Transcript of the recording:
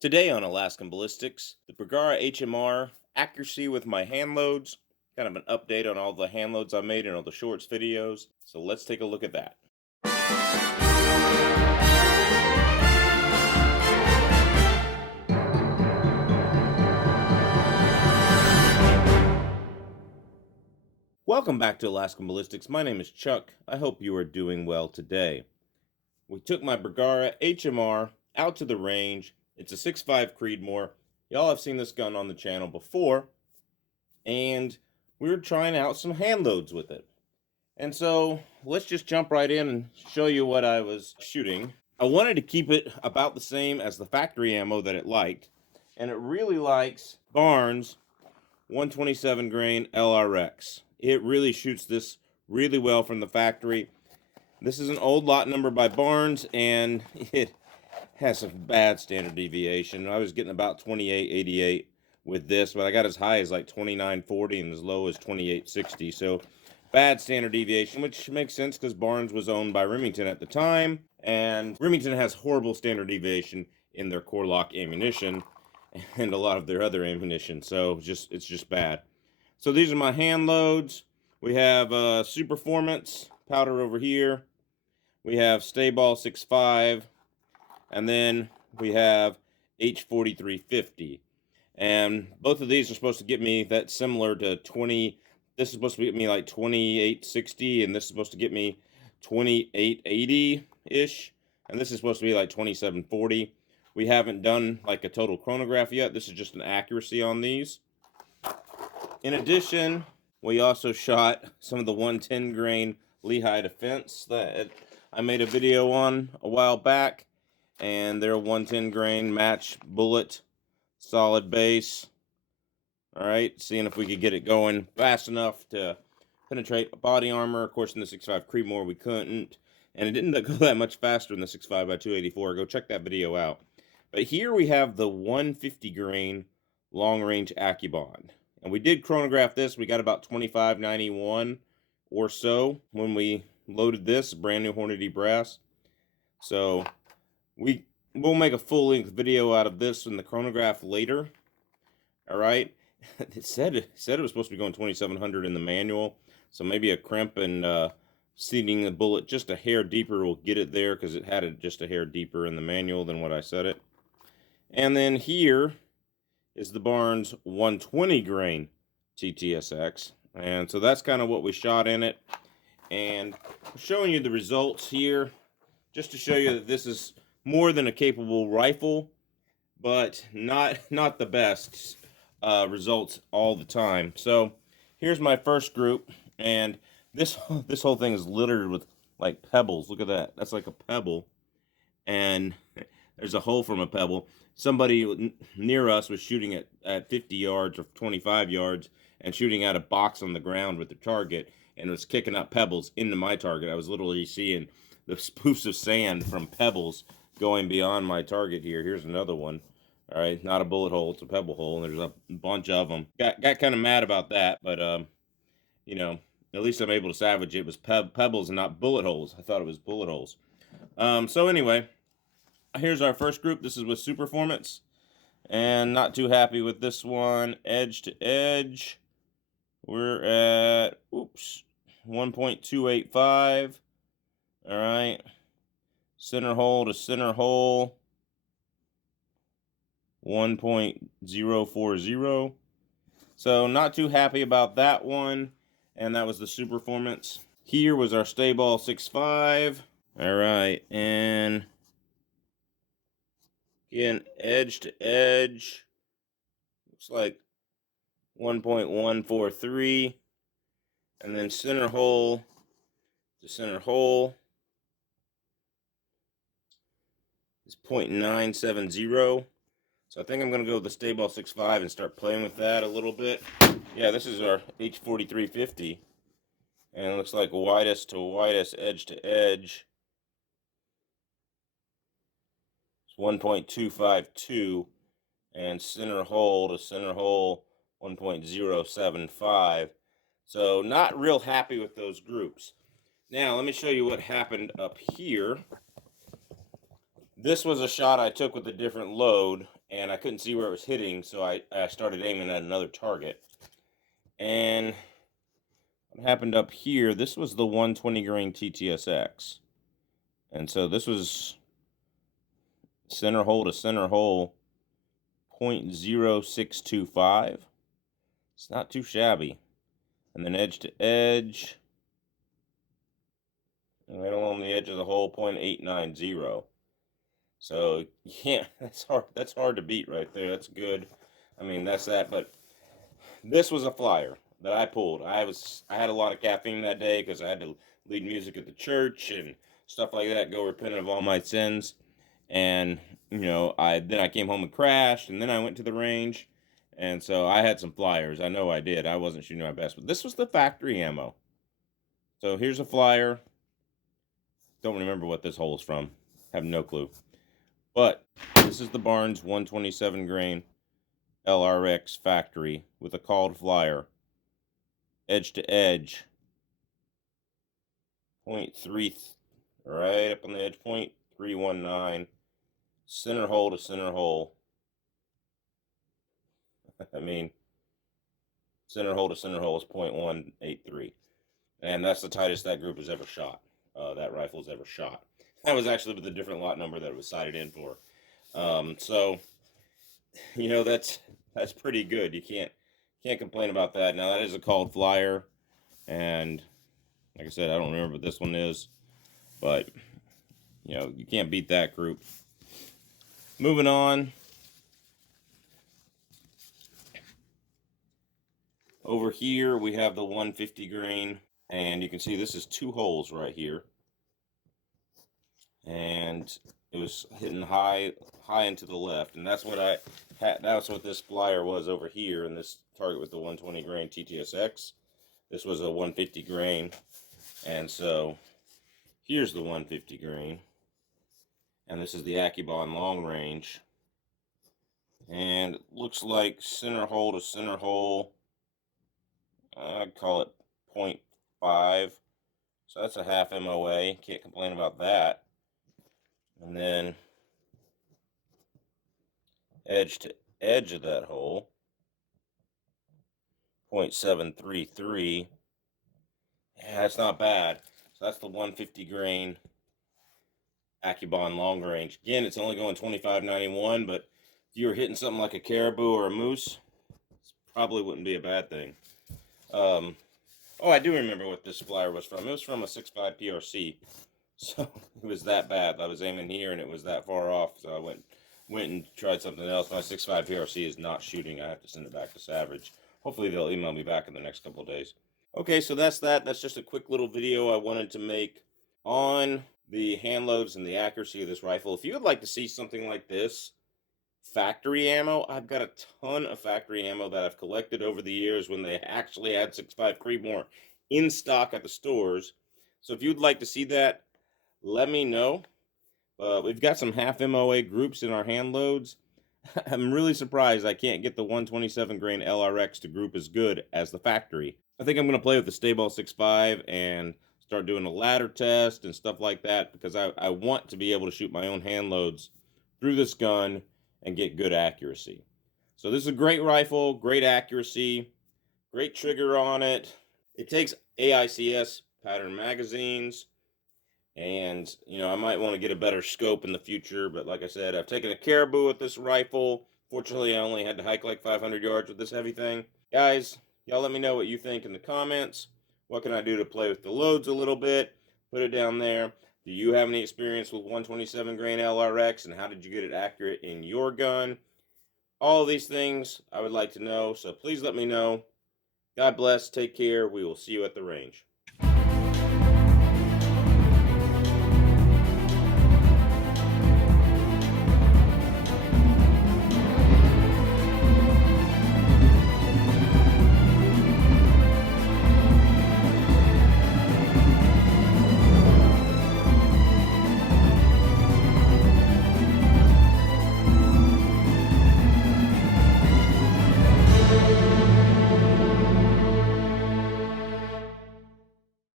Today on Alaskan Ballistics, the Bergara HMR accuracy with my hand loads, kind of an update on all the hand loads I made and all the shorts videos. So let's take a look at that. Welcome back to Alaskan Ballistics. My name is Chuck. I hope you are doing well today. We took my Bergara HMR out to the range. It's a 6.5 Creedmoor. Y'all have seen this gun on the channel before. And we were trying out some hand loads with it. And so let's just jump right in and show you what I was shooting. I wanted to keep it about the same as the factory ammo that it liked. And it really likes Barnes 127 grain LRX. It really shoots this really well from the factory. This is an old lot number by Barnes, and it has some bad standard deviation. I was getting about 2888 with this, but I got as high as like 2940 and as low as 2860. So bad standard deviation, which makes sense because Barnes was owned by Remington at the time, and Remington has horrible standard deviation in their core lock ammunition and a lot of their other ammunition. So it's just bad. So these are my hand loads. We have Superformance powder over here. We have Stay Ball 6.5, and then we have H4350. And both of these are supposed to get me that similar to 20. This is supposed to get me like 2860, and this is supposed to get me 2880-ish. And this is supposed to be like 2740. We haven't done like a total chronograph yet. This is just an accuracy on these. In addition, we also shot some of the 110 grain Lehigh Defense that I made a video on a while back. And they're 110 grain match bullet, solid base. All right, seeing if we could get it going fast enough to penetrate body armor. Of course, in the 6.5 Creedmoor, we couldn't. And it didn't go that much faster in the 6.5 by 284. Go check that video out. But here we have the 150 grain long range AccuBond. And we did chronograph this. We got about 2591 or so when we loaded this brand new Hornady brass. So we'll make a full-length video out of this in the chronograph later. All right. It said it was supposed to be going 2700 in the manual. So maybe a crimp and seating the bullet just a hair deeper will get it there, because it had it just a hair deeper in the manual than what I set it. And then here is the Barnes 120 grain TTSX. And so that's kind of what we shot in it. And I'm showing you the results here just to show you that this is more than a capable rifle, but not the best results all the time. So here's my first group, and this whole thing is littered with like pebbles. Look at that. That's like a pebble, and there's a hole from a pebble. Somebody near us was shooting at 50 yards or 25 yards and shooting at a box on the ground with the target, and was kicking up pebbles into my target. I was literally seeing the spoofs of sand from pebbles going beyond my target here. Here's another one. All right, not a bullet hole, it's a pebble hole, and there's a bunch of them. Got kind of mad about that, but you know, at least I'm able to salvage it. It was pebbles and not bullet holes. I thought it was bullet holes. So anyway, here's our first group. This is with Superformance, and not too happy with this one. Edge to edge, we're at 1.285. All right, center hole to center hole, 1.040. So not too happy about that one. And that was the Superformance. Here was our Stay Ball 6.5. All right, and again, edge to edge, looks like 1.143. And then center hole to center hole is 0.970. So I think I'm going to go with the Stay Ball 6.5 and start playing with that a little bit. Yeah, this is our H4350. And it looks like widest to widest, edge to edge. It's 1.252. And center hole to center hole, 1.075. So not real happy with those groups. Now, let me show you what happened up here. This was a shot I took with a different load, and I couldn't see where it was hitting, so I started aiming at another target. And what happened up here, this was the 120 grain TTSX. And so this was center hole to center hole, 0.0625. It's not too shabby. And then edge to edge, and right along the edge of the hole, 0.890. So yeah, that's hard to beat right there. That's good. I mean, that's that. But this was a flyer that I pulled. I had a lot of caffeine that day because I had to lead music at the church and stuff like that. Go repent of all my sins. And then I came home and crashed, and then I went to the range, and so I had some flyers. I know I did. I wasn't shooting my best, but this was the factory ammo. So here's a flyer. Don't remember what this hole is from. Have no clue. But this is the Barnes 127 grain LRX factory with a called flyer. Edge to edge. 0.3, right up on the edge, 0.319. Center hole to center hole. I mean, center hole to center hole is 0.183. And that's the tightest that group has ever shot. That rifle's ever shot. That was actually with a different lot number that it was sighted in for. So, that's pretty good. You can't complain about that. Now, that is a called flyer. And like I said, I don't remember what this one is. But, you can't beat that group. Moving on. Over here, we have the 150 grain. And you can see this is 2 holes right here. And it was hitting high into the left. And that's what that's what this flyer was over here. And this target was the 120 grain TTSX. This was a 150 grain. And so here's the 150 grain. And this is the AccuBond long range. And it looks like center hole to center hole, I'd call it 0.5. So that's a half MOA. Can't complain about that. And then edge to edge of that hole, 0.733. Yeah, that's not bad. So that's the 150 grain AccuBond long range. Again, it's only going 2591, but if you were hitting something like a caribou or a moose, it probably wouldn't be a bad thing. Oh, I do remember what this flyer was from. It was from a 6.5 PRC. So it was that bad. I was aiming here and it was that far off. So I went and tried something else. My 6.5 PRC is not shooting. I have to send it back to Savage. Hopefully they'll email me back in the next couple of days. Okay, so that's that. That's just a quick little video I wanted to make on the hand loads and the accuracy of this rifle. If you would like to see something like this, factory ammo, I've got a ton of factory ammo that I've collected over the years when they actually had 6.5 Creedmoor in stock at the stores. So if you'd like to see that, let me know. We've got some half MOA groups in our hand loads. I'm really surprised I can't get the 127 grain LRX to group as good as the factory. I think I'm going to play with the Stayball 6.5 and start doing a ladder test and stuff like that, because I want to be able to shoot my own hand loads through this gun and get good accuracy. So this is a great rifle, great accuracy, great trigger on it. It takes AICS pattern magazines, and I might want to get a better scope in the future, but like I said, I've taken a caribou with this rifle. Fortunately, I only had to hike like 500 yards with this heavy thing. Guys, y'all let me know what you think in the comments. What can I do to play with the loads a little bit? Put it down there. Do you have any experience with 127 grain LRX, and how did you get it accurate in your gun? All of these things I would like to know, so please let me know. God bless, take care, we will see you at the range.